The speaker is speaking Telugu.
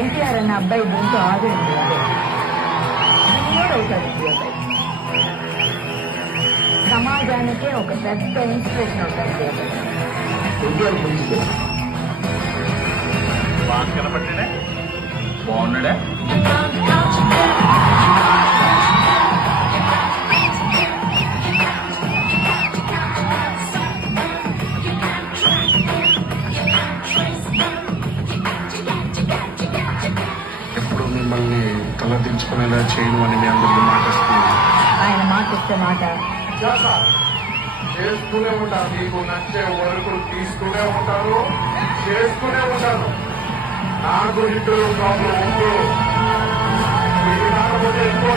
ఎన్టీఆర్ అన్న అబ్బాయి దీంతో ఆగండి అవుతాడు. సమాజానికే ఒక పెద్ద ఇన్స్పిరేషన్ అవుతాడు. బాగా కనపట్టినే బాగున్నాడే. ఎప్పుడు మిమ్మల్ని తలదించుకునేలా చేయను అని మీ అందరికీ మాటిస్తున్నాను. ఆయన మాట ఇస్తే మాట చేస్తూనే ఉంటాను. మీకు నచ్చే వరకు తీస్తూనే ఉంటాను, చేస్తూనే ఉంటాను. నాకు ఇంట్లో ప్రాబ్లం ఉంటూ ఇది కాకపోతే ఎక్కువ